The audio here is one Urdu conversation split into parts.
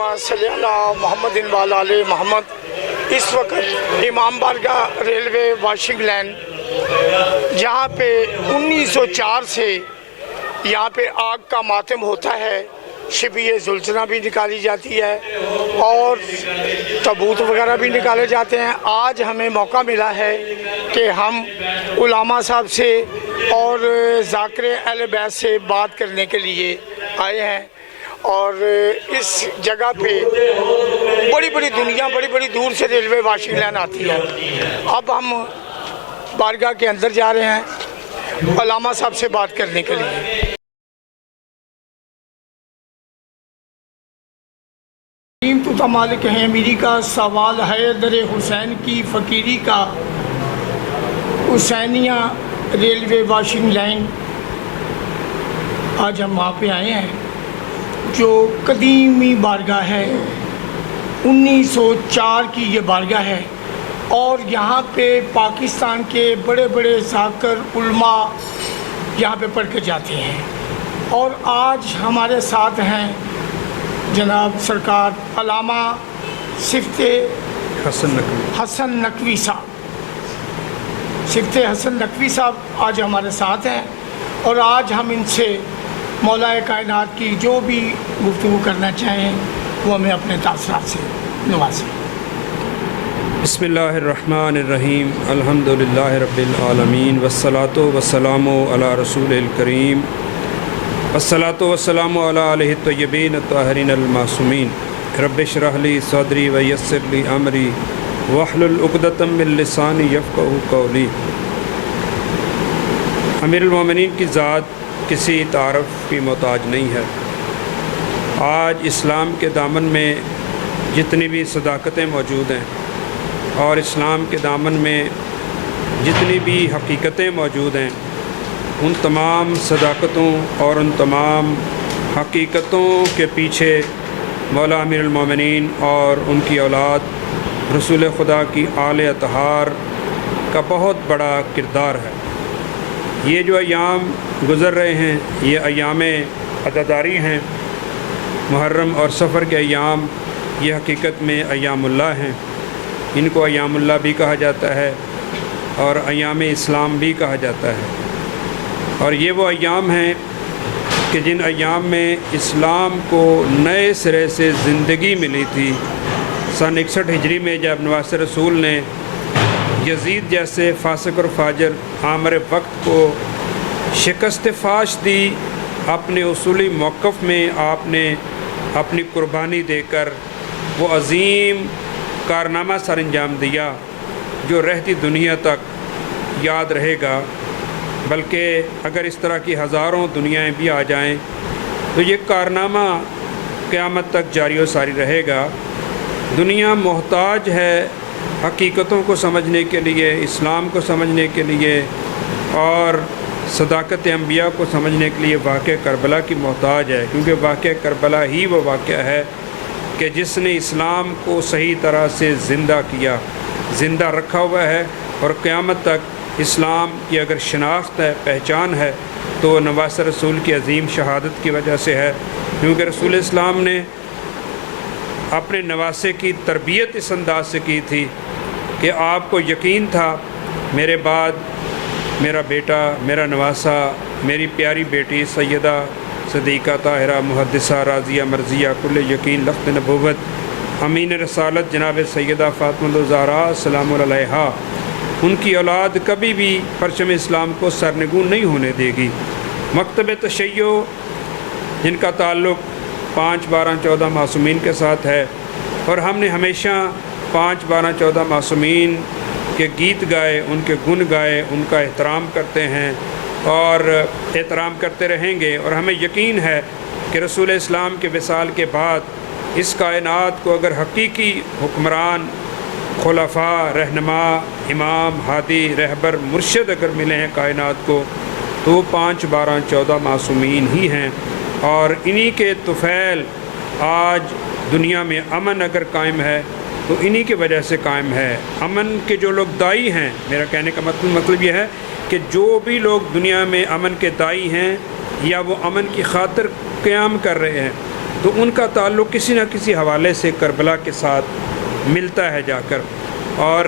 اللہم صلی علی محمد وعلی آل محمد۔ اس وقت امام بارگاہ ریلوے واشنگ لائن جہاں پہ 1904 سے یہاں پہ آگ کا ماتم ہوتا ہے، شبیہ زلزلہ بھی نکالی جاتی ہے اور تابوت وغیرہ بھی نکالے جاتے ہیں۔ آج ہمیں موقع ملا ہے کہ ہم علماء صاحب سے اور ذاکر اہل بیت سے بات کرنے کے لیے آئے ہیں، اور اس جگہ پہ بڑی بڑی دنیا بڑی بڑی دور سے ریلوے واشنگ لائن آتی ہے۔ اب ہم بارگاہ کے اندر جا رہے ہیں علماء صاحب سے بات کرنے کے لیے۔ تو مالک ہے میری کا سوال ہے در حسین کی فقیری کا، حسینیہ ریلوے واشنگ لائن آج ہم وہاں پہ آئے ہیں جو قدیمی بارگاہ ہے، 1904 کی یہ بارگاہ ہے، اور یہاں پہ پاکستان کے بڑے بڑے ذاکر علماء یہاں پہ پڑھ کے جاتے ہیں۔ اور آج ہمارے ساتھ ہیں جناب سرکار علامہ صفت حسن نقوی صاحب، صفت حسن نقوی صاحب آج ہمارے ساتھ ہیں، اور آج ہم ان سے مولا کائنات کی جو بھی گفتگو کرنا چاہیں وہ ہمیں اپنے تاثرات سے نوازیں۔ بسم اللہ الرحمن الرحیم، الحمدللہ رب العالمین، والصلاة والسلام علی رسول الکریم، والصلاة والسلام علی آلہ الطیبین الطاہرین المعصومین۔ رب اشرح لی صدری ویسر لی امری واحلل عقدۃ من لسانی یفقہوا قولی۔ امیر المومنین کی ذات کسی تعارف کی محتاج نہیں ہے۔ آج اسلام کے دامن میں جتنی بھی صداقتیں موجود ہیں اور اسلام کے دامن میں جتنی بھی حقیقتیں موجود ہیں، ان تمام صداقتوں اور ان تمام حقیقتوں کے پیچھے مولا امیر المومنین اور ان کی اولاد رسول خدا کی آل اطہار کا بہت بڑا کردار ہے۔ یہ جو ایام گزر رہے ہیں یہ ایام عزاداری ہیں، محرم اور سفر کے ایام یہ حقیقت میں ایام اللہ ہیں۔ ان کو ایام اللہ بھی کہا جاتا ہے اور ایام اسلام بھی کہا جاتا ہے، اور یہ وہ ایام ہیں کہ جن ایام میں اسلام کو نئے سرے سے زندگی ملی تھی۔ سن 61 ہجری میں جب نواسط رسول نے یزید جیسے فاسق اور فاجر آمر وقت کو شکست فاش دی، اپنے اصولی موقف میں آپ نے اپنی قربانی دے کر وہ عظیم کارنامہ سر انجام دیا جو رہتی دنیا تک یاد رہے گا، بلکہ اگر اس طرح کی ہزاروں دنیایں بھی آ جائیں تو یہ کارنامہ قیامت تک جاری و ساری رہے گا۔ دنیا محتاج ہے حقیقتوں کو سمجھنے کے لیے، اسلام کو سمجھنے کے لیے اور صداقت انبیاء کو سمجھنے کے لیے واقعہ کربلا کی محتاج ہے، کیونکہ واقعہ کربلا ہی وہ واقعہ ہے کہ جس نے اسلام کو صحیح طرح سے زندہ کیا، زندہ رکھا ہوا ہے، اور قیامت تک اسلام کی اگر شناخت ہے، پہچان ہے، تو نواسط رسول کی عظیم شہادت کی وجہ سے ہے، کیونکہ رسول اسلام نے اپنے نواسے کی تربیت اس انداز سے کی تھی کہ آپ کو یقین تھا میرے بعد میرا بیٹا، میرا نواسا، میری پیاری بیٹی سیدہ صدیقہ طاہرہ محدثہ راضیہ مرضیہ کل یقین لفظ نبوت امین رسالت جناب سیدہ فاطمہ الزہراء سلام علیہا، ان کی اولاد کبھی بھی پرچم اسلام کو سرنگون نہیں ہونے دے گی۔ مکتب تشیع جن کا تعلق 5، 12، 14 معصومین کے ساتھ ہے، اور ہم نے ہمیشہ 5، 12، 14 معصومین کے گیت گائے، ان کے گن گائے، ان کا احترام کرتے ہیں اور احترام کرتے رہیں گے، اور ہمیں یقین ہے کہ رسول اسلام کے وصال کے بعد اس کائنات کو اگر حقیقی حکمران، خلفاء، رہنما، امام، ہادی، رہبر، مرشد اگر ملے ہیں کائنات کو تو 5، 12، 14 معصومین ہی ہیں، اور انہی کے طفیل آج دنیا میں امن اگر قائم ہے تو انہی کی وجہ سے قائم ہے۔ امن کے جو لوگ دائی ہیں، میرا کہنے کا مطلب یہ ہے کہ جو بھی لوگ دنیا میں امن کے دائی ہیں یا وہ امن کی خاطر قیام کر رہے ہیں، تو ان کا تعلق کسی نہ کسی حوالے سے کربلا کے ساتھ ملتا ہے جا کر، اور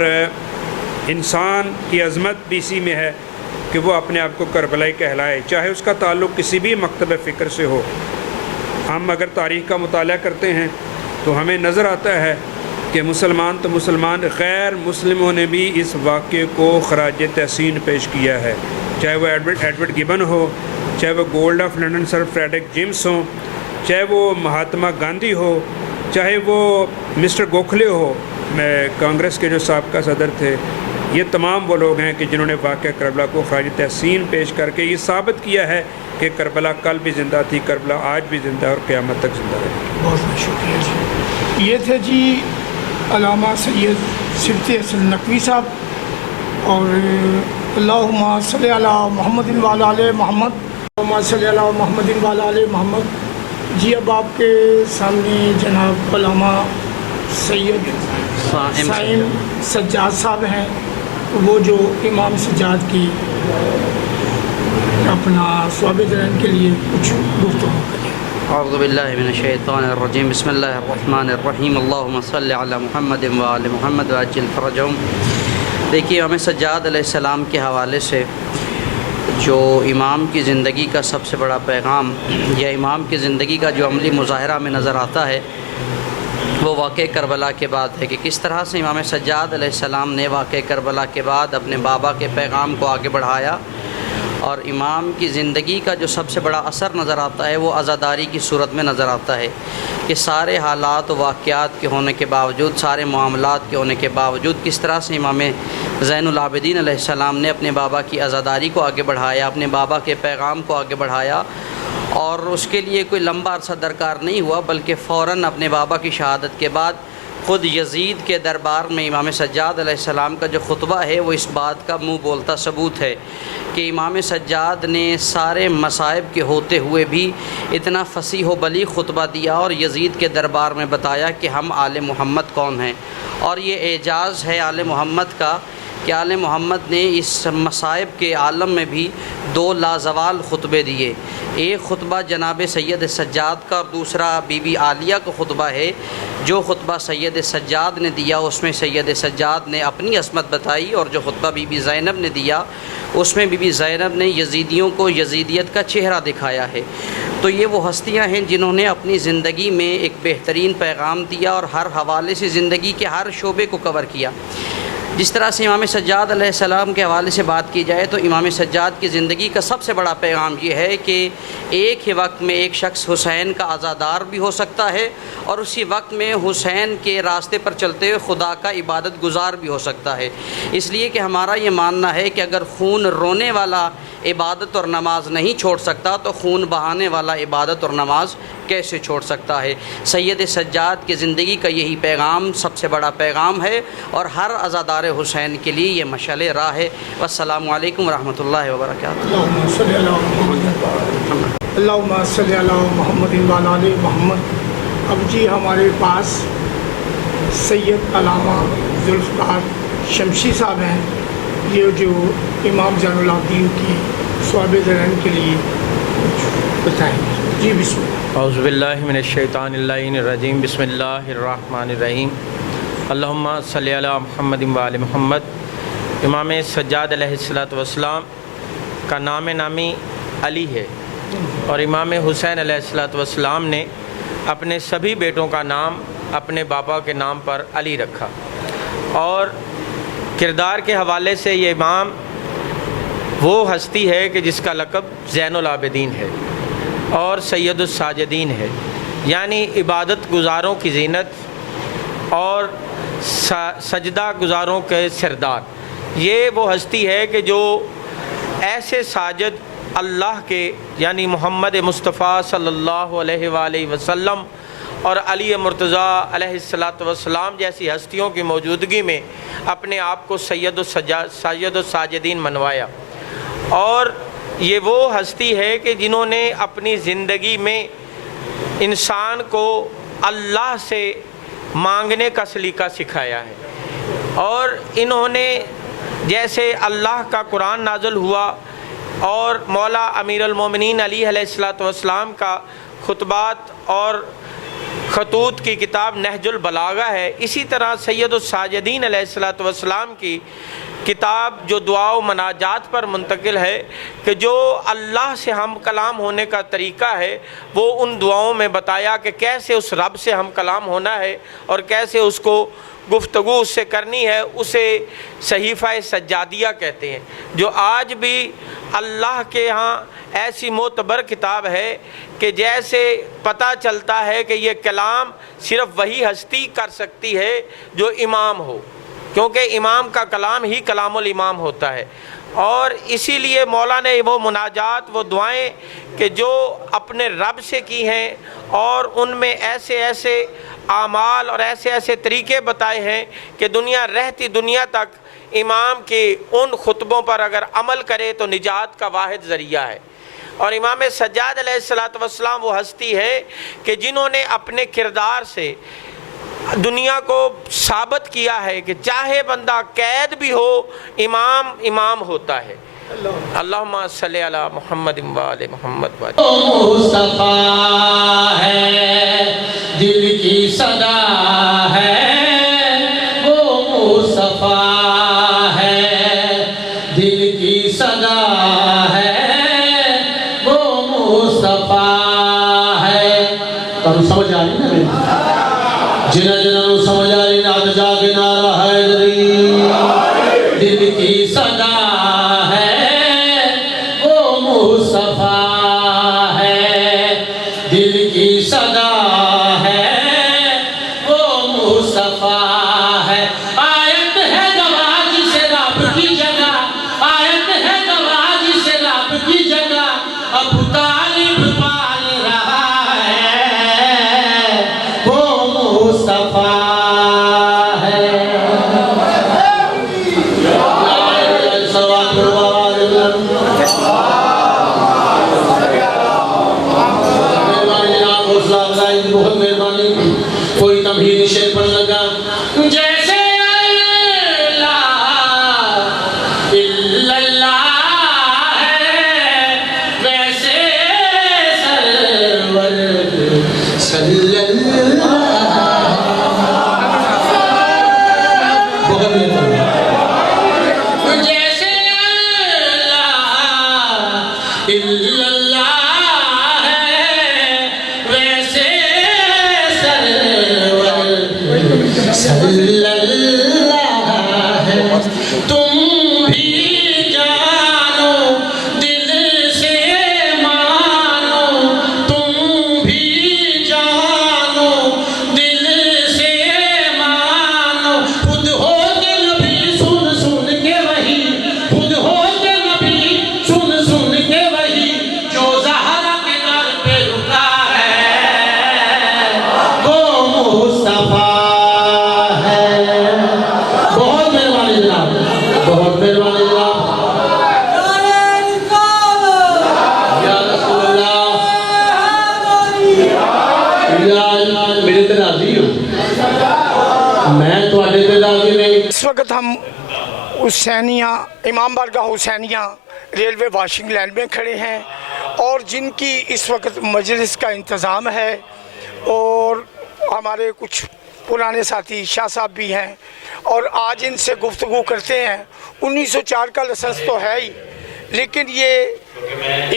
انسان کی عظمت بھی اسی میں ہے کہ وہ اپنے آپ کو کربلائی کہلائے، چاہے اس کا تعلق کسی بھی مکتب فکر سے ہو۔ ہم اگر تاریخ کا مطالعہ کرتے ہیں تو ہمیں نظر آتا ہے کہ مسلمان تو مسلمان، غیر مسلموں نے بھی اس واقعے کو خراج تحسین پیش کیا ہے، چاہے وہ ایڈورڈ گبن ہو، چاہے وہ gold of London Sir Frederick James ہوں، چاہے وہ مہاتما گاندھی ہو، چاہے وہ مسٹر گوکھلے ہو، کانگریس کے جو سابقہ صدر تھے۔ یہ تمام وہ لوگ ہیں کہ جنہوں نے واقعہ کربلا کو خراج تحسین پیش کر کے یہ ثابت کیا ہے کہ کربلا کل بھی زندہ تھی، کربلا آج بھی زندہ ہے اور قیامت تک زندہ رہے گی۔ بہت بہت شکریہ جی۔ یہ تھے جی علامہ سید صفتی حسن نقوی صاحب، اور اللہم صلی علی محمد وعلی آل محمد، اللہم صلی علی محمد وعلی آل محمد۔ جی اب آپ کے سامنے جناب علامہ سید صائم سجاد صاحب ہیں، وہ جو امام سجاد کی اپنا ثواب درہم کے لیے کچھ گفتگو کریں۔ اعوذ باللہ من الشیطان الرجیم، بسم اللہ الرحمن الرحیم، اللہم صلی علی محمد وآل محمد وعجل فرجہم۔ دیکھیے، امام سجاد علیہ السلام کے حوالے سے جو امام کی زندگی کا سب سے بڑا پیغام یا امام کی زندگی کا جو عملی مظاہرہ میں نظر آتا ہے وہ واقعہ کربلا کے بعد ہے، کہ کس طرح سے امام سجاد علیہ السلام نے واقعہ کربلا کے بعد اپنے بابا کے پیغام کو آگے بڑھایا، اور امام کی زندگی کا جو سب سے بڑا اثر نظر آتا ہے وہ عزاداری کی صورت میں نظر آتا ہے، کہ سارے حالات و واقعات کے ہونے کے باوجود، سارے معاملات کے ہونے کے باوجود کس طرح سے امام زین العابدین علیہ السلام نے اپنے بابا کی عزاداری کو آگے بڑھایا، اپنے بابا کے پیغام کو آگے بڑھایا، اور اس کے لیے کوئی لمبا عرصہ درکار نہیں ہوا، بلکہ فوراً اپنے بابا کی شہادت کے بعد خود یزید کے دربار میں امام سجاد علیہ السلام کا جو خطبہ ہے وہ اس بات کا منہ بولتا ثبوت ہے کہ امام سجاد نے سارے مصائب کے ہوتے ہوئے بھی اتنا فصیح و بلیغ خطبہ دیا اور یزید کے دربار میں بتایا کہ ہم آل محمد کون ہیں۔ اور یہ اعجاز ہے آل محمد کا کہ آل محمد نے اس مصائب کے عالم میں بھی دو لازوال خطبے دیے، ایک خطبہ جناب سید سجاد کا اور دوسرا بی بی عالیہ کا خطبہ ہے۔ جو خطبہ سید سجاد نے دیا اس میں سید سجاد نے اپنی عصمت بتائی، اور جو خطبہ بی بی زینب نے دیا اس میں بی بی زینب نے یزیدیوں کو یزیدیت کا چہرہ دکھایا ہے۔ تو یہ وہ ہستیاں ہیں جنہوں نے اپنی زندگی میں ایک بہترین پیغام دیا اور ہر حوالے سے زندگی کے ہر شعبے کو کور کیا۔ جس طرح سے امام سجاد علیہ السلام کے حوالے سے بات کی جائے تو امام سجاد کی زندگی کا سب سے بڑا پیغام یہ ہے کہ ایک ہی وقت میں ایک شخص حسین کا عزادار بھی ہو سکتا ہے، اور اسی وقت میں حسین کے راستے پر چلتے ہوئے خدا کا عبادت گزار بھی ہو سکتا ہے۔ اس لیے کہ ہمارا یہ ماننا ہے کہ اگر خون رونے والا عبادت اور نماز نہیں چھوڑ سکتا تو خون بہانے والا عبادت اور نماز کیسے چھوڑ سکتا ہے۔ سید سجاد کی زندگی کا یہی پیغام سب سے بڑا پیغام ہے، اور ہر عزادار حسین کے لیے یہ مشعل راہ ہے۔ والسلام علیکم ورحمۃ اللہ وبرکاتہ۔ اللہم صلی علی محمد، اللہم صلی علی محمد وعلی آل محمد۔ اب جی ہمارے پاس سید علامہ ذوالفقار شمشی صاحب ہیں، یہ جو امام زین العابدین کی ثواب درہم کے لیے کچھ بتائیں گے۔ جی بسم اللہ۔ اعوذ باللہ من الشیطان اللعین الرجیم، بسم اللہ الرحمن الرحیم، اللہم صلی علی محمد وآل محمد۔ امام سجاد علیہ السلام کا نام نامی علی ہے، اور امام حسین علیہ السلام نے اپنے سبھی بیٹوں کا نام اپنے باپا کے نام پر علی رکھا، اور کردار کے حوالے سے یہ امام وہ ہستی ہے کہ جس کا لقب زین العابدین ہے اور سید الساجدین ہے، یعنی عبادت گزاروں کی زینت اور سجدہ گزاروں کے سردار۔ یہ وہ ہستی ہے کہ جو ایسے ساجد اللہ کے یعنی محمد مصطفیٰ صلی اللہ علیہ وآلہ وسلم اور علی مرتضیٰ علیہ السلام جیسی ہستیوں کی موجودگی میں اپنے آپ کو سید الساجدین منوایا۔ اور یہ وہ ہستی ہے کہ جنہوں نے اپنی زندگی میں انسان کو اللہ سے مانگنے کا سلیقہ سکھایا ہے، اور انہوں نے جیسے اللہ کا قرآن نازل ہوا اور مولا امیر المومنین علی علیہ السلام کا خطبات اور خطوط کی کتاب نہج البلاغہ ہے، اسی طرح سید الساجدین علیہ الصلوۃ والسلام کی کتاب جو دعا و مناجات پر منتقل ہے کہ جو اللہ سے ہم کلام ہونے کا طریقہ ہے وہ ان دعاؤں میں بتایا کہ کیسے اس رب سے ہم کلام ہونا ہے اور کیسے اس کو گفتگو اس سے کرنی ہے، اسے صحیفہ سجادیہ کہتے ہیں، جو آج بھی اللہ کے ہاں ایسی معتبر کتاب ہے کہ جیسے پتہ چلتا ہے کہ یہ کلام صرف وہی ہستی کر سکتی ہے جو امام ہو، کیونکہ امام کا کلام ہی کلام الامام ہوتا ہے۔ اور اسی لیے مولا نے وہ مناجات، وہ دعائیں کہ جو اپنے رب سے کی ہیں اور ان میں ایسے ایسے اعمال اور ایسے ایسے طریقے بتائے ہیں کہ دنیا رہتی دنیا تک امام کے ان خطبوں پر اگر عمل کرے تو نجات کا واحد ذریعہ ہے۔ اور امام سجاد علیہ الصلوۃ والسلام وہ ہستی ہے کہ جنہوں نے اپنے کردار سے دنیا کو ثابت کیا ہے کہ چاہے بندہ قید بھی ہو امام امام ہوتا ہے۔ اللہم صلی علی محمد و آل محمد۔ مصطفیٰ ہے دل کی صدا ہے، وہ مصطفیٰ ہے دل کی صدا ہے، وہ مصطفیٰ ہے۔ تم سمجھ آ رہی نا میری؟ جنہ جنہوں سمجھ آ رہی نا تو جا کے نعرہ حیدری، دل کی صدا مصطفیٰ ہے دل کی صدا ہے، وہ مصطفیٰ ہے۔ آیت ہے گواہ جسے رب کی جگہ، آیت ہے گواہ جسے رب کی جگہ ابو طالب پال رہا ہے، وہ مصطفیٰ ہے۔ بہت مہربانی، کوئی تمہیدی شعر پڑھ لگا جیسے اللہ الا اللہ ہے ویسے سرور صلی اللہ۔ بہت مہربانی۔ جیسے اللہ الا اللہ صلی اللہ ہے، تم بھی جانو دل سے مانو، تم بھی جانو دل سے مانو، خود ہو کے نبی سن سن کے وہی، خود ہو کے نبی سن سن کے وہی جو زہرا کے در پہ رکا ہے، وہ مصطفیٰ۔ بہت مہربانی جناب، یا رسول اللہ، میرے تے راضی ہو، میں تواڈے تے راضی نہیں۔ اس وقت ہم حسینیہ امام بارگاہ حسینیہ ریلوے واشنگ لائن میں کھڑے ہیں اور جن کی اس وقت مجلس کا انتظام ہے، اور ہمارے کچھ پرانے ساتھی شاہ صاحب بھی ہیں اور آج ان سے گفتگو کرتے ہیں۔ 1904 کا لائسنس تو ہے ہی، لیکن یہ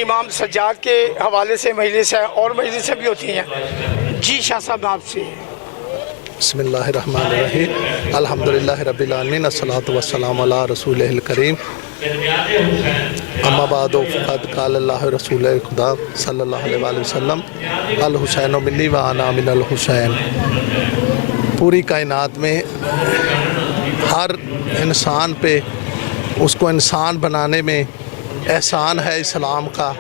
امام سجاد کے حوالے سے مجلس ہے اور مجلسیں بھی ہوتی ہیں۔ جی شاہ صاحب آپ سے۔ بسم اللہ الرحمن الرحیم، الحمدللہ رب العالمین، الصلاۃ والسلام علی رسول الکریم، اما بعد فقد قال اللہ رسول خدا صلی اللہ علیہ وسلم، الحسین منی و انا من الحسین۔ پوری کائنات میں ہر انسان پہ اس کو انسان بنانے میں احسان ہے اسلام کا۔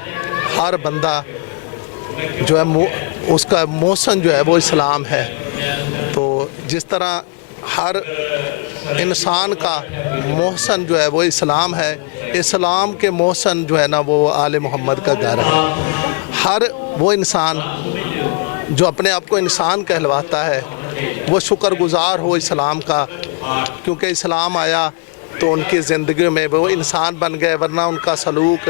ہر بندہ جو ہے اس کا محسن جو ہے وہ اسلام ہے۔ تو جس طرح ہر انسان کا محسن جو ہے وہ اسلام ہے، اسلام کے محسن جو ہے نا وہ آل محمد کا گھر ہے۔ ہر وہ انسان جو اپنے آپ کو انسان کہلواتا ہے وہ شکر گزار ہو اسلام کا، کیونکہ اسلام آیا تو ان کی زندگی میں وہ انسان بن گئے، ورنہ ان کا سلوک